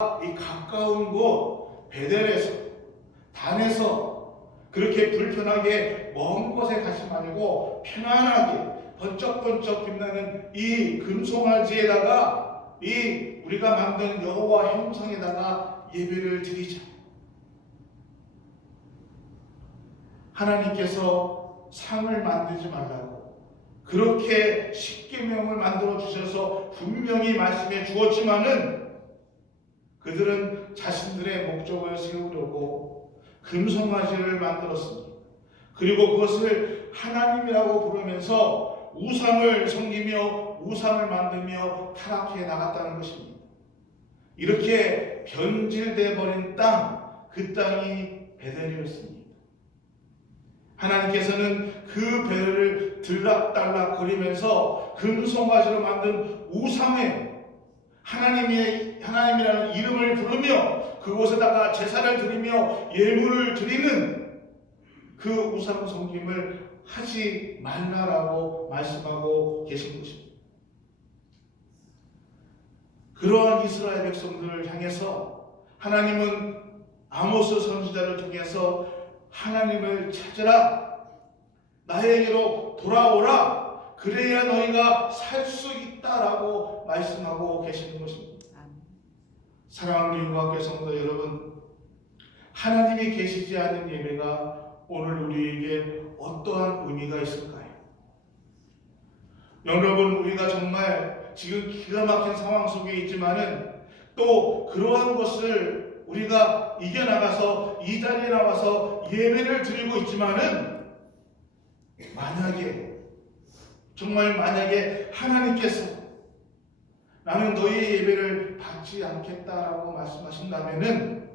이 가까운 곳 베델에서 단에서 그렇게 불편하게 먼 곳에 가지 말고 편안하게 번쩍번쩍 빛나는 이 금송아지에다가 이 우리가 만든 여호와 형상에다가 예배를 드리자. 하나님께서 상을 만들지 말라고 그렇게 십계명을 만들어 주셔서 분명히 말씀해 주었지만은 그들은 자신들의 목적을 세우려고 금송아지를 만들었습니다. 그리고 그것을 하나님이라고 부르면서 우상을 섬기며 우상을 만들며 타락해 나갔다는 것입니다. 이렇게 변질돼 버린 땅, 그 땅이 베델이었습니다. 하나님께서는 그 베델을 들락달락 거리면서 금송아지로 만든 우상에 하나님이라는 이름을 부르며 그곳에다가 제사를 드리며 예물을 드리는 그 우상 섬김을 하지 말라라고 말씀하고 계신 것입니다. 그러한 이스라엘 백성들을 향해서 하나님은 아모스 선지자를 통해서 하나님을 찾으라, 나에게로 돌아오라, 그래야 너희가 살 수 있다라고 말씀하고 계시는 것입니다. 사랑하는 유학교 성도 여러분, 하나님이 계시지 않은 예배가 오늘 우리에게 어떠한 의미가 있을까요? 여러분, 우리가 정말 지금 기가 막힌 상황 속에 있지만은 또 그러한 것을 우리가 이겨나가서 이 자리에 나와서 예배를 드리고 있지만은 만약에 하나님께서 나는 너희의 예배를 받지 않겠다라고 말씀하신다면은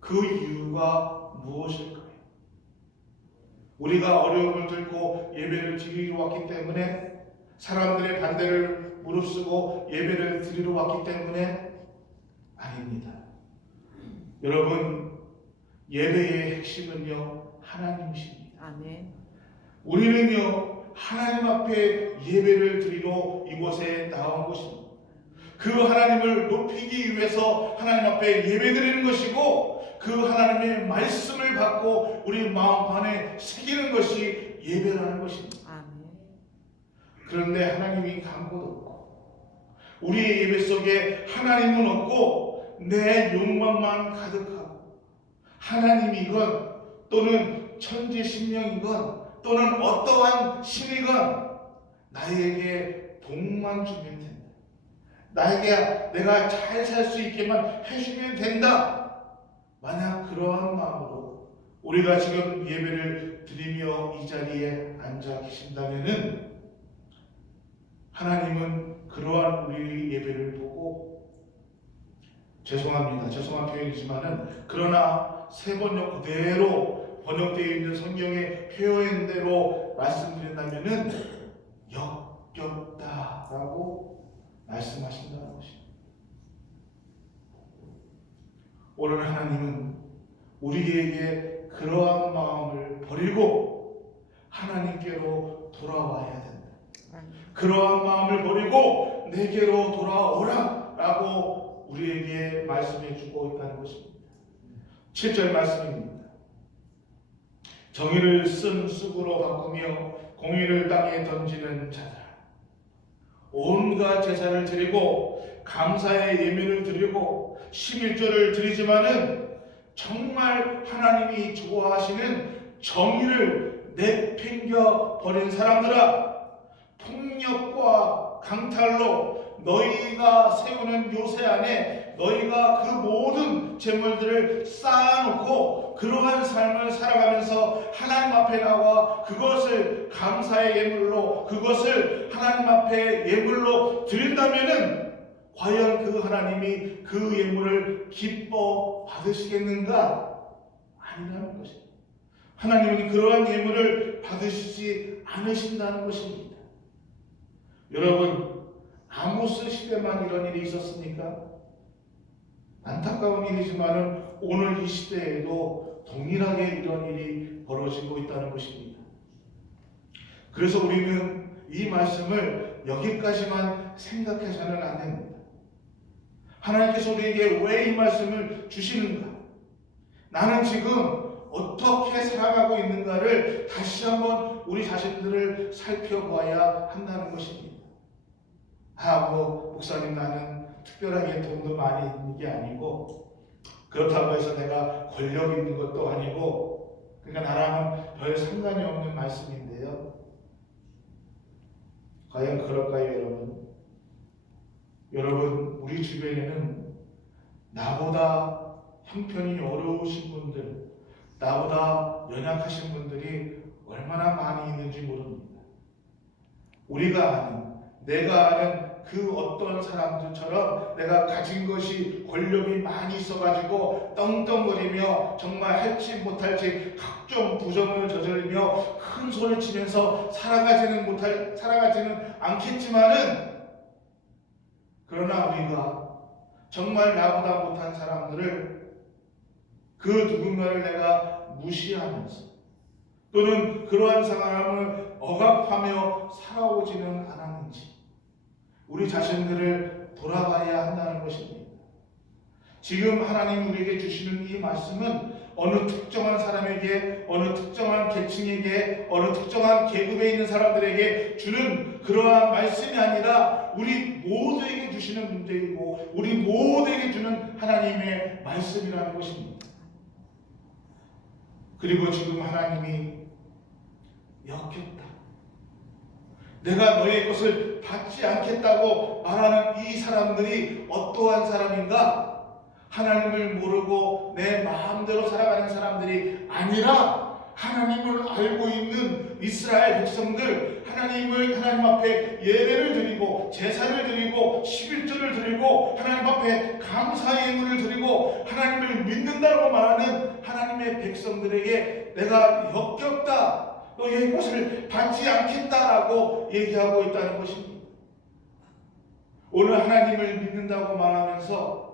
그 이유가 무엇일까요? 우리가 어려움을 들고 예배를 드리러 왔기 때문에, 사람들의 반대를 무릅쓰고 예배를 드리러 왔기 때문에 아닙니다. 여러분, 예배의 핵심은요, 하나님이십니다. 아멘. 우리는요, 하나님 앞에 예배를 드리러 이곳에 나온 것입니다. 그 하나님을 높이기 위해서 하나님 앞에 예배 드리는 것이고, 그 하나님의 말씀을 받고 우리 마음 안에 새기는 것이 예배라는 것입니다. 아멘. 그런데 그런데 하나님이 아무것도 없고, 우리의 예배 속에 하나님은 없고 내 욕망만 가득하고, 하나님이건 또는 천지신명이건 또는 어떠한 신이건 나에게 복만 주면 된다, 나에게 내가 잘 살 수 있게만 해주면 된다. 만약 그러한 마음으로 우리가 지금 예배를 드리며 이 자리에 앉아 계신다면은 하나님은 그러한 우리의 예배를 보고, 죄송한 표현이지만은 그러나 세 번역 그대로 번역되어 있는 성경의 표현대로 말씀드린다면은 역겹다라고 말씀하신다는 것입니다. 오늘 하나님은 우리에게 그러한 마음을 버리고 하나님께로 돌아와야 된다. 그러한 마음을 버리고 내게로 돌아오라 라고 우리에게 말씀해 주고 있다는 것입니다. 7절 말씀입니다. 정의를 쓴 쑥으로 바꾸며 공의를 땅에 던지는 자들, 온갖 제사를 드리고 감사의 예물을 드리고 11조를 드리지만은 정말 하나님이 좋아하시는 정의를 내팽겨 버린 사람들아, 폭력과 강탈로 너희가 세우는 요새 안에 너희가 그 모든 재물들을 쌓아놓고 그러한 삶을 살아가면서 하나님 앞에 나와 그것을 감사의 예물로, 그것을 하나님 앞에 예물로 드린다면은 과연 그 하나님이 그 예물을 기뻐 받으시겠는가? 아니라는 것입니다. 하나님은 그러한 예물을 받으시지 않으신다는 것입니다. 여러분, 아모스 시대만 이런 일이 있었습니까? 안타까운 일이지만 오늘 이 시대에도 동일하게 이런 일이 벌어지고 있다는 것입니다. 그래서 우리는 이 말씀을 여기까지만 생각해서는 안 됩니다. 하나님께서 우리에게 왜 이 말씀을 주시는가? 나는 지금 어떻게 살아가고 있는가를 다시 한번 우리 자신들을 살펴봐야 한다는 것입니다. 목사님, 나는 특별하게 돈도 많이 있는 게 아니고, 그렇다고 해서 내가 권력 있는 것도 아니고, 그러니까 나랑은 별 상관이 없는 말씀인데요. 과연 그럴까요, 여러분? 여러분, 우리 주변에는 나보다 형편이 어려우신 분들, 나보다 연약하신 분들이 얼마나 많이 있는지 모릅니다. 우리가 아는, 내가 아는 그 어떤 사람들처럼 내가 가진 것이 권력이 많이 있어가지고 떵떵거리며 정말 할지 못할지 각종 부정을 저지르며 큰 소리를 치면서 살아가지는 않겠지만은, 그러나 우리가 정말 나보다 못한 사람들을, 그 누군가를 내가 무시하면서 또는 그러한 사람을 억압하며 살아오지는 않았는지 우리 자신들을 돌아봐야 한다는 것입니다. 지금 하나님 우리에게 주시는 이 말씀은 어느 특정한 사람에게, 어느 특정한 계층에게, 어느 특정한 계급에 있는 사람들에게 주는 그러한 말씀이 아니라 우리 모두에게 주시는 문제이고 우리 모두에게 주는 하나님의 말씀이라는 것입니다. 그리고 지금 하나님이 역겹다, 내가 너의 것을 받지 않겠다고 말하는 이 사람들이 어떠한 사람인가? 하나님을 모르고 내 마음대로 살아가는 사람들이 아니라 하나님을 알고 있는 이스라엘 백성들, 하나님 앞에 예배를 드리고 제사를 드리고 11조를 드리고 하나님 앞에 감사의 예물을 드리고 하나님을 믿는다고 말하는 하나님의 백성들에게 내가 역겹다, 너의 것을 받지 않겠다라고 얘기하고 있다는 것입니다. 오늘 하나님을 믿는다고 말하면서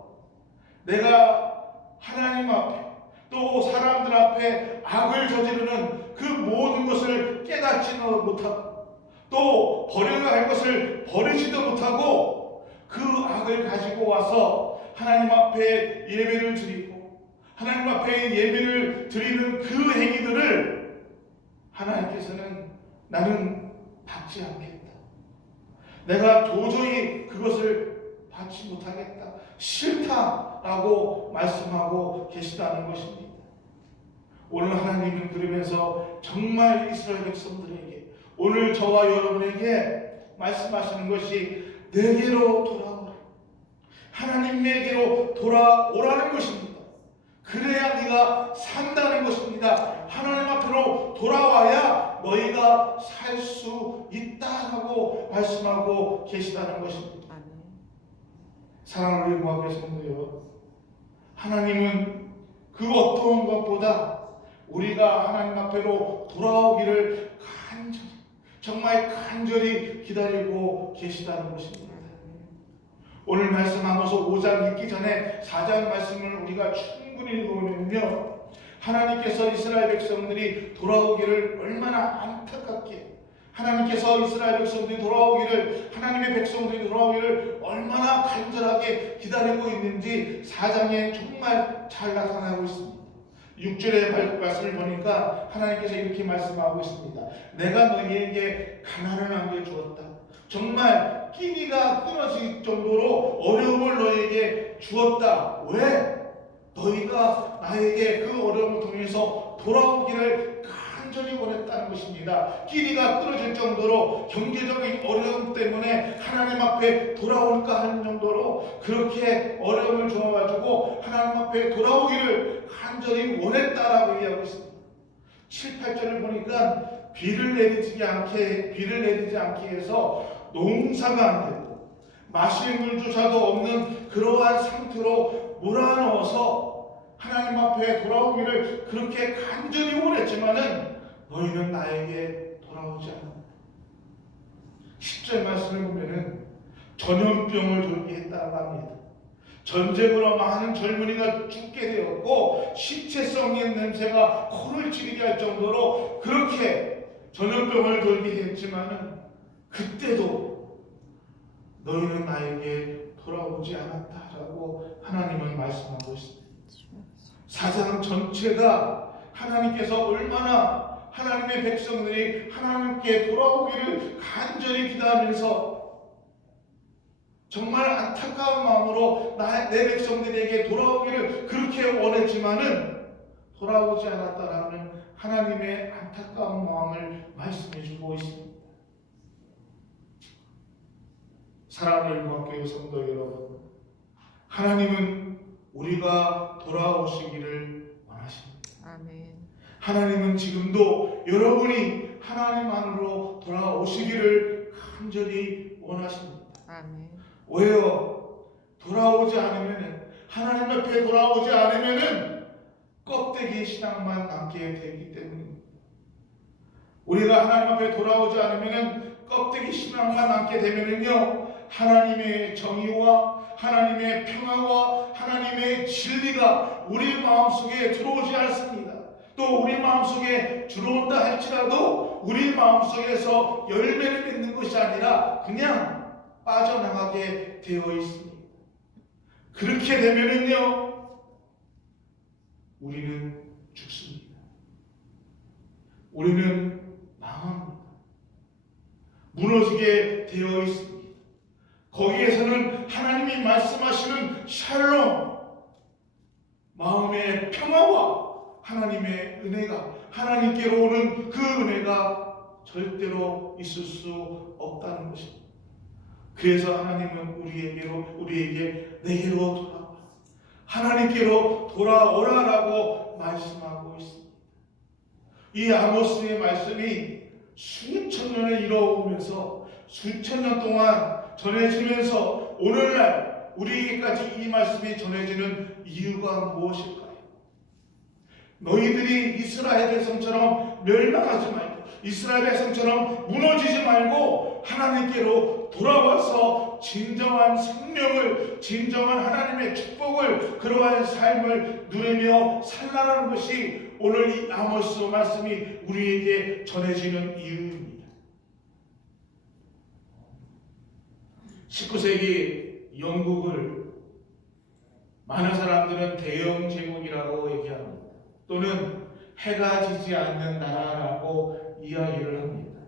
내가 하나님 앞에 또 사람들 앞에 악을 저지르는 그 모든 것을 깨닫지도 못하고 또 버려야 할 것을 버리지도 못하고 그 악을 가지고 와서 하나님 앞에 예배를 드리고 하나님 앞에 예배를 드리는 그 행위들을 하나님께서는 나는 받지 않겠다, 내가 도저히 그것을 받지 못하겠다, 싫다라고 말씀하고 계시다는 것입니다. 오늘 하나님은 그러면서 정말 이스라엘 백성들에게, 오늘 저와 여러분에게 말씀하시는 것이 내게로 돌아오라, 하나님에게로 돌아오라는 것입니다. 그래야 네가 산다는 것입니다. 하나님 앞으로 돌아와야 너희가 살 수 있다라고 말씀하고 계시다는 것입니다. 사랑하는 우리 모아교회 성도여, 하나님은 그 어떤 것보다 우리가 하나님 앞으로 돌아오기를 간절히, 정말 간절히 기다리고 계시다는 것입니다. 오늘 말씀 아모스 5장 읽기 전에 4장 말씀을 우리가 충분히 읽어보면요, 하나님께서 이스라엘 백성들이 돌아오기를 얼마나 안타깝게, 하나님께서 이스라엘 백성들이 돌아오기를, 하나님의 백성들이 돌아오기를 얼마나 간절하게 기다리고 있는지 4장에 정말 잘 나타나고 있습니다. 6절의 말씀을 보니까 하나님께서 이렇게 말씀하고 있습니다. 내가 너희에게 가난을 안겨주었다. 정말 끼니가 끊어질 정도로 어려움을 너희에게 주었다. 왜? 너희가 나에게 그 어려움을 통해서 돌아오기를 간절히 원했다는 것입니다. 끼니가 끊어질 정도로, 경제적인 어려움 때문에 하나님 앞에 돌아올까 하는 정도로 그렇게 어려움을 주어가지고 하나님 앞에 돌아오기를 간절히 원했다라고 얘기하고 있습니다. 7, 8절을 보니까 비를 내리지 않게 해서 농사가 안 되고 마실 물조차도 없는 그러한 상태로 몰아넣어서 하나님 앞에 돌아오기를 그렇게 간절히 원했지만은 너희는 나에게 돌아오지 않는다. 10절 말씀을 보면은 전염병을 돌게 했다고 합니다. 전쟁으로 많은 젊은이가 죽게 되었고 식체성인 냄새가 코를 찌르게 할 정도로 그렇게 전염병을 돌게 했지만은 그때도 너희는 나에게 돌아오지 않았다라고 있다고 하나님은 말씀하고 있습니다. 사상 전체가 하나님께서 얼마나 하나님의 백성들이 하나님께 돌아오기를 간절히 기다리면서 정말 안타까운 마음으로 내 백성들에게 돌아오기를 그렇게 원했지만은 돌아오지 않았다라는 하나님의 안타까운 마음을 말씀해주고 있습니다. 사랑하는 일광교회 성도 여러분, 하나님은 우리가 돌아오시기를 원하십니다. 아멘. 하나님은 지금도 여러분이 하나님 안으로 돌아오시기를 간절히 원하십니다. 아멘. 왜요? 돌아오지 않으면, 하나님 앞에 돌아오지 않으면 껍데기 신앙만 남게 되기 때문입니다. 우리가 하나님 앞에 돌아오지 않으면 껍데기 신앙만 남게 되면은요, 하나님의 정의와 하나님의 평화와 하나님의 진리가 우리 마음속에 들어오지 않습니다. 또 우리 마음속에 들어온다 할지라도 우리 마음속에서 열매를 맺는 것이 아니라 그냥 빠져나가게 되어 있습니다. 그렇게 되면은요, 우리는 죽습니다. 우리는 망합니다. 무너지게 되어 있습니다. 거기에서는 하나님이 말씀하시는 샬롬, 마음의 평화와 하나님의 은혜가, 하나님께로 오는 그 은혜가 절대로 있을 수 없다는 것입니다. 그래서 하나님은 우리에게 내게로 돌아오라, 하나님께로 돌아오라라고 말씀하고 있습니다. 이 아모스의 말씀이 수천 년을 이뤄오면서 수천 년 동안 전해지면서 오늘날 우리에게까지 이 말씀이 전해지는 이유가 무엇일까요? 너희들이 이스라엘 백성처럼 멸망하지 말고, 이스라엘 백성처럼 무너지지 말고 하나님께로 돌아와서 진정한 생명을, 진정한 하나님의 축복을, 그러한 삶을 누리며 살라는 것이 오늘 이 아모스 말씀이 우리에게 전해지는 이유입니다. 19세기 영국을 많은 사람들은 대영 제국이라고 얘기합니다. 또는 해가 지지 않는 나라라고 이야기를 합니다.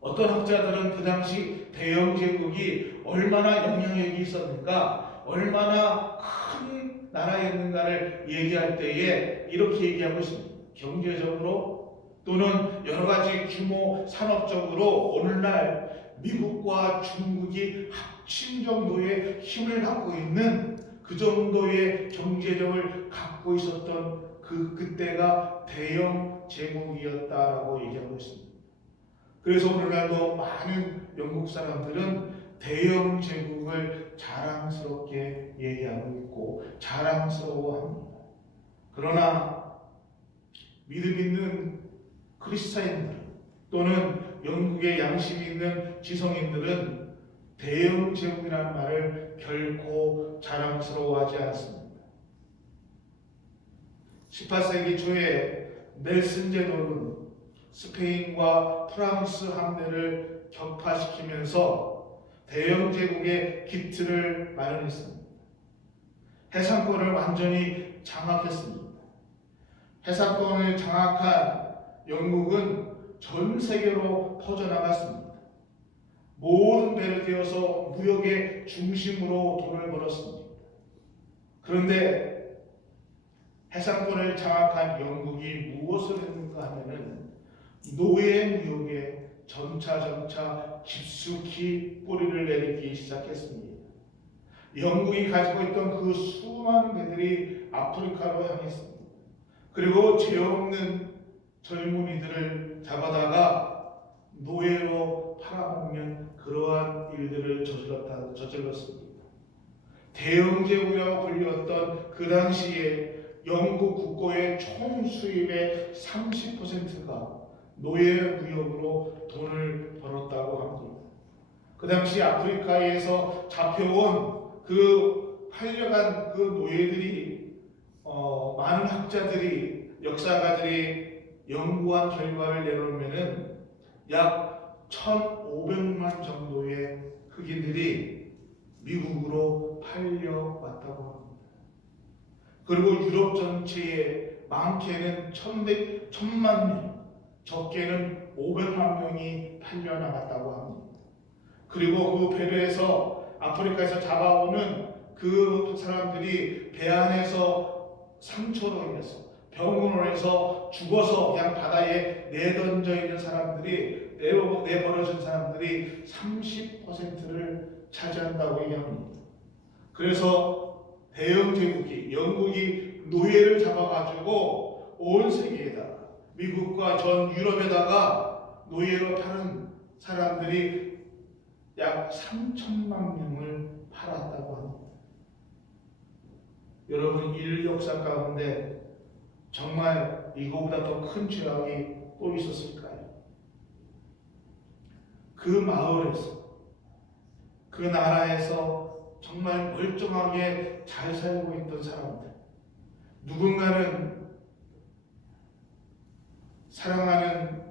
어떤 학자들은 그 당시 대영 제국이 얼마나 영향력이 있었는가, 얼마나 큰 나라였는가를 얘기할 때에 이렇게 얘기하고 있습니다. 경제적으로 또는 여러 가지 규모 산업적으로 오늘날 미국과 중국이 합친 정도의 힘을 갖고 있는 그 정도의 경제력을 갖고 있었던 그때가 대영 제국이었다라고 얘기하고 있습니다. 그래서 오늘날도 많은 영국 사람들은 대영 제국을 자랑스럽게 얘기하고 있고 자랑스러워합니다. 그러나 믿음 있는 크리스찬인들 또는 영국의 양심 있는 지성인들은 대영 제국이라는 말을 결코 자랑스러워하지 않습니다. 18세기 초에 넬슨 제독은 스페인과 프랑스 함대를 격파시키면서 대영 제국의 기틀을 마련했습니다. 해상권을 완전히 장악했습니다. 해상권을 장악한 영국은 전 세계로 퍼져나갔습니다. 모든 배를 태워서 무역의 중심으로 돈을 벌었습니다. 그런데 해상권을 장악한 영국이 무엇을 했는가 하면은 노예 무역에 점차 깊숙이 뿌리를 내리기 시작했습니다. 영국이 가지고 있던 그 수많은 배들이 아프리카로 향했습니다. 그리고 죄 없는 젊은이들을 잡아다가 노예로 팔아먹는 그러한 일들을 저질렀습니다. 대영제국이라고 불렸던 그 당시에 영국 국고의 총 수입의 30%가 노예 무역으로 돈을 벌었다고 합니다. 그 당시 아프리카에서 잡혀온 그 팔려간 그 노예들이 많은 학자들이, 역사가들이 연구한 결과를 내놓으면은 약 1,500만 정도의 흑인들이 미국으로 팔려왔다. 팔았다고 합니다. 그리고 유럽 전체에 많게는 1,000만 명, 적게는 500만 명이 팔려나갔다고 합니다. 그리고 그 배를 아프리카에서 잡아오는 그 사람들이 배 안에서 상처로 인해서 병으로 인해서 죽어서 그냥 바다에 내던져 있는 사람들이 내버려진 사람들이 30%를 차지한다고 얘기합니다. 그래서 대영 제국이 영국이 노예를 잡아가지고 온 세계에다가 미국과 전 유럽에다가 노예로 파는 사람들이 약 3천만 명을 팔았다고 합니다. 여러분, 인류 역사 가운데 정말 이거보다 더 큰 죄악이 또 있었을까요? 그 마을에서, 그 나라에서 정말 멀쩡하게 잘 살고 있던 사람들, 누군가는 사랑하는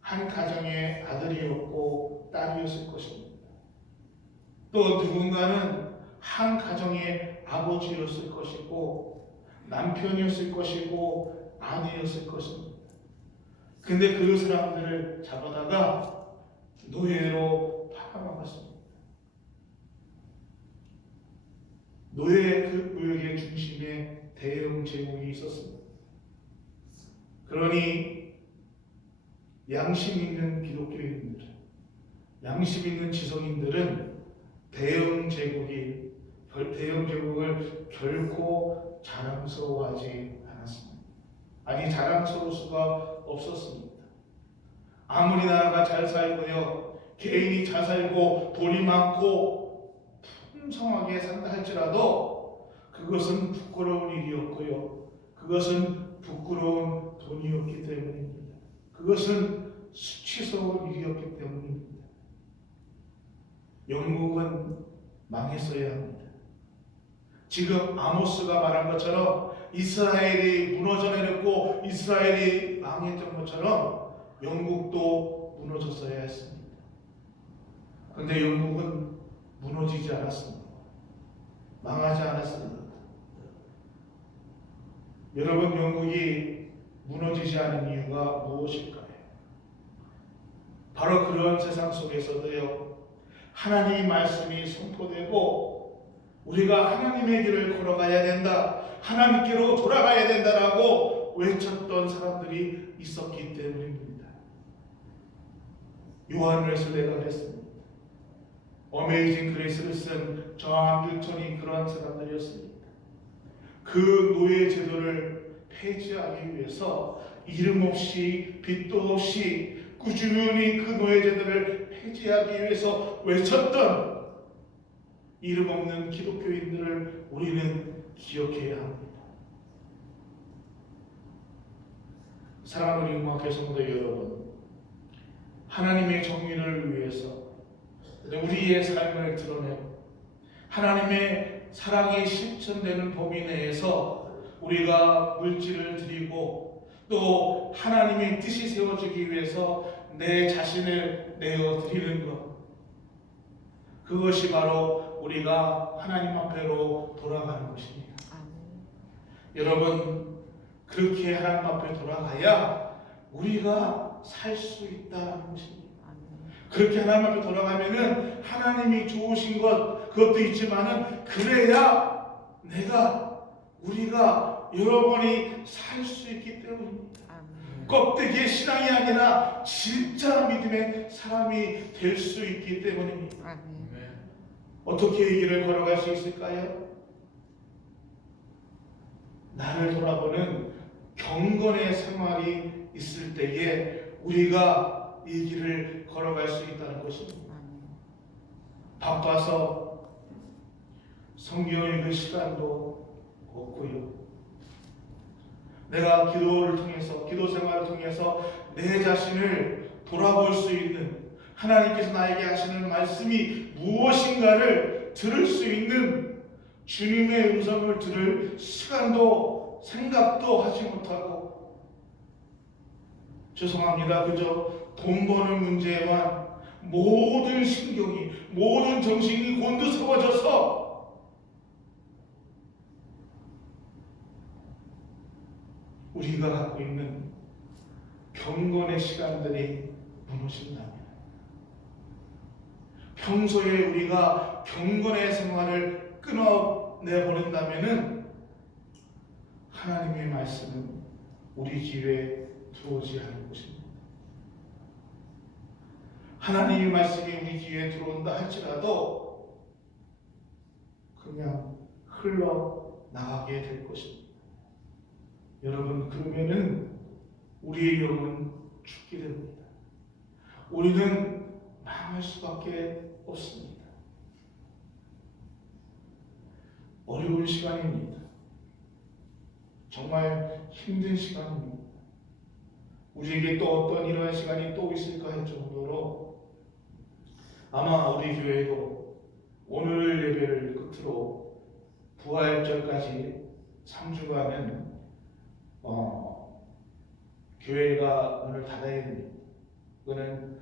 한 가정의 아들이었고 딸이었을 것입니다. 또 누군가는 한 가정의 아버지였을 것이고 남편이었을 것이고 아내였을 것입니다. 근데 그 사람들을 잡아다가 노예로 팔아먹었습니다. 노예 그 무역의 중심에 대영 제국이 있었습니다. 그러니 양심 있는 기독교인들, 양심 있는 지성인들은 대영 제국을 결코 자랑스러워하지 않았습니다. 아니, 자랑스러울 수가 없었습니다. 아무리 나라가 잘 살고요, 개인이 잘 살고 돈이 많고 풍성하게 산다 할지라도 그것은 부끄러운 일이었고요, 그것은 부끄러운 돈이었기 때문입니다. 그것은 수치스러운 일이었기 때문입니다. 영국은 망했어야 합니다. 지금 아모스가 말한 것처럼 이스라엘이 무너져 내렸고 이스라엘이 망했던 것처럼 영국도 무너졌어야 했습니다. 그런데 영국은 무너지지 않았습니다. 망하지 않았습니다. 여러분, 영국이 무너지지 않은 이유가 무엇일까요? 바로 그런 세상 속에서도요, 하나님의 말씀이 선포되고 우리가 하나님의 길을 걸어가야 된다, 하나님께로 돌아가야 된다라고 외쳤던 사람들이 있었기 때문입니다. 요한 웨슬레가 그랬습니다. 어메이징 그레이스를 쓴 존 뉴턴이 그러한 사람들이었습니다. 그 노예 제도를 폐지하기 위해서 이름 없이 빚도 없이 꾸준히 그 노예 제도를 폐지하기 위해서 외쳤던 이름 없는 기독교인들을 우리는 기억해야 합니다. 사랑하는 음악회 성도 여러분, 하나님의 정의를 위해서 우리의 삶을 드러내고 하나님의 사랑이 실천되는 범위 내에서 우리가 물질을 드리고 또 하나님의 뜻이 세워지기 위해서 내 자신을 내어 드리는 것, 그것이 바로 우리가 하나님 앞에로 돌아가는 것입니다. 여러분, 그렇게 하나님 앞에 돌아가야 우리가 살 수 있다는 것입니다. 그렇게 하나님 앞에 돌아가면은 하나님이 좋으신 것, 그것도 있지만은 그래야 우리가 여러분이 살 수 있기 때문입니다. 껍데기의 신앙이 아니라 진짜 믿음의 사람이 될 수 있기 때문입니다. 어떻게 이 길을 걸어갈 수 있을까요? 나를 돌아보는 경건의 생활이 있을 때에 우리가 이 길을 걸어갈 수 있다는 것입니다. 바빠서 성경 읽을 시간도 없고요, 내가 기도를 통해서, 기도 생활을 통해서 내 자신을 돌아볼 수 있는, 하나님께서 나에게 하시는 말씀이 무엇인가를 들을 수 있는 주님의 음성을 들을 시간도 생각도 하지 못하고, 죄송합니다, 그저 돈 버는 문제에만 모든 신경이, 모든 정신이 곤두서워져서 우리가 갖고 있는 경건의 시간들이 무너진다면, 평소에 우리가 경건의 생활을 끊어내버린다면 하나님의 말씀은 우리 귀에 들어오지 않을 것입니다. 하나님의 말씀이 우리 귀에 들어온다 할지라도 그냥 흘러나가게 될 것입니다. 여러분, 그러면은 우리의 영은 죽게 됩니다. 우리는 망할 수밖에 없습니다. 어려운 시간입니다. 정말 힘든 시간입니다. 우리에게 또 어떤 이러한 시간이 또 있을까 할 정도로 아마 우리 교회도 오늘 예배를 끝으로 부활절까지 3주간은 교회가 문을 닫아야 됩니다. 그거는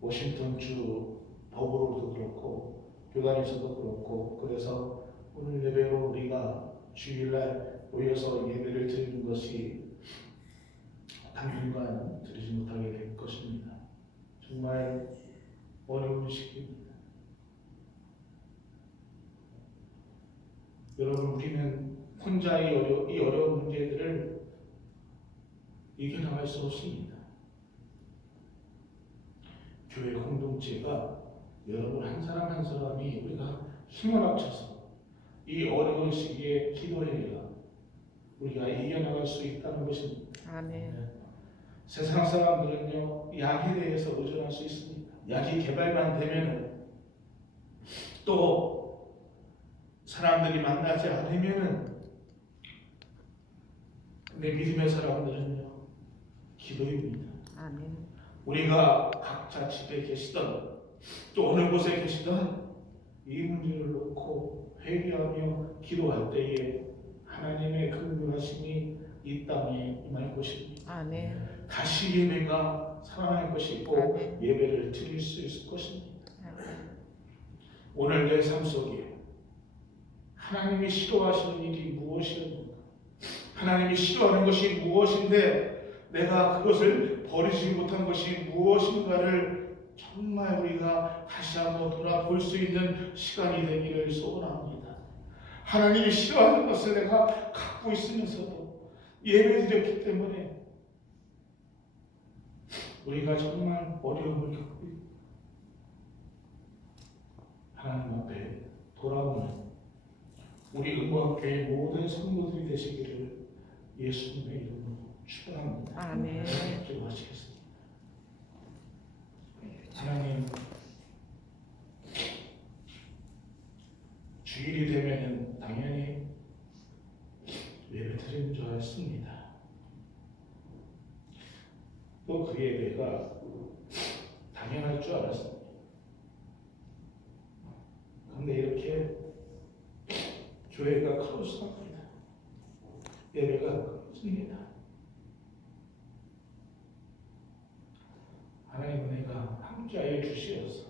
워싱턴주 법으로도 그렇고 교단에서도 그렇고, 그래서 오늘 예배로 우리가 주일날 모여서 예배를 드리는 것이 당분간 드리지 못하게 될 것입니다. 정말 어려운 시기입니다. 여러분, 우리는 혼자 이 어려운 문제들을 이겨나갈 수 없습니다. 교회 공동체가 여러분 한 사람 한 사람이 우리가 힘을 합쳐서 이 어려운 시기에 기도해야 우리가 이겨나갈 수 있다는 것입니다. 아멘. 세상 사람들은요, 약에 대해서 의존할 수 있습니다. 약이 개발만 되면은, 또 사람들이 만나지 않으면은, 근데 믿음의 사람들은요, 기도입니다. 아멘. 우리가 각자 집에 계시던 또 어느 곳에 계시던 이 문제를 놓고 회개하며 기도할 때에 하나님의 긍휼하심이 이 땅에 임할 것입니다. 아멘. 다시 예배가 살아날 것이고 아멘. 예배를 드릴 수 있을 것입니다. 아멘. 오늘 내 삶 속에 하나님이 싫어하시는 일이 무엇입니까? 하나님이 싫어하는 것이 무엇인데 내가 그것을 버리지 못한 것이 무엇인가를 정말 우리가 다시 한번 돌아볼 수 있는 시간이 되기를 소원합니다. 하나님이 싫어하는 것을 내가 갖고 있으면서도 예배드렸기 때문에 우리가 정말 어려움을 겪고 있고 하나님 앞에 돌아오는 우리 응원교회 모든 성도들이 되시기를 예수님의 이름으로 축원합니다. 아멘. 기도하시겠습니다. 하나님, 주일이 되면은 당연히 예배 드리는 줄 알았습니다. 또 그 예배가 당연할 줄 알았습니다. 그런데 이렇게 교회가 커졌습니다. 예배가 커집니다. 하나님 은혜가 함께하여 주시어서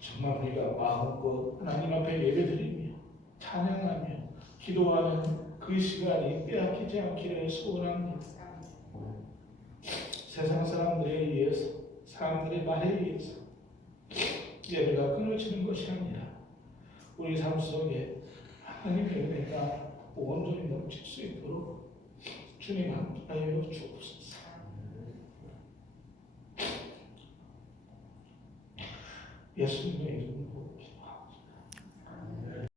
정말 우리가 마음껏 하나님 앞에 예배드리며 찬양하며 기도하는 그 시간이 빼앗기지 않기를 소원합니다. 세상 사람들에 의해서, 사람들의 말에 의해서 예배가 끊어지는 것이 아니라 우리 삶 속에 하나님의 은혜가 온전히 넘칠 수 있도록 주님 함께하여 주옵소서. 예수님의 이름으로